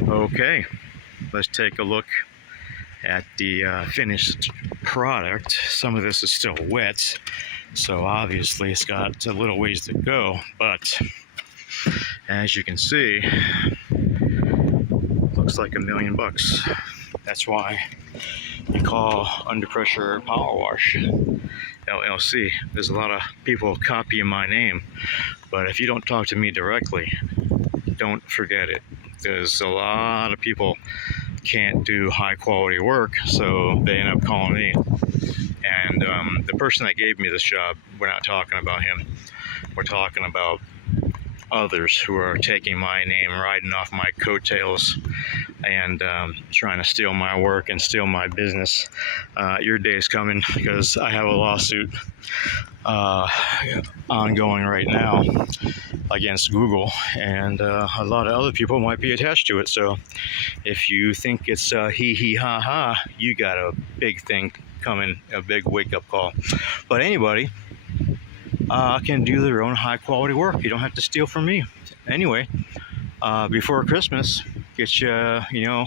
Okay, let's take a look at the finished product. Some of this is still wet, so obviously it's got a little ways to go, but as you can see, looks like $1,000,000. That's why we call Under Pressure Power Wash LLC. There's a lot of people copying my name, but if you don't talk to me directly, don't forget it. There's a lot of people can't do high quality work, so they end up calling me. And the person that gave me this job, we're not talking about him. We're talking about others who are taking my name, riding off my coattails, and trying to steal my work and steal my business. Your day is coming, because I have a lawsuit ongoing right now against Google, and a lot of other people might be attached to it. So if you think it's hee hee ha ha, you got a big thing coming, a big wake-up call. But anybody can do their own high quality work. You don't have to steal from me. Anyway, before Christmas, get you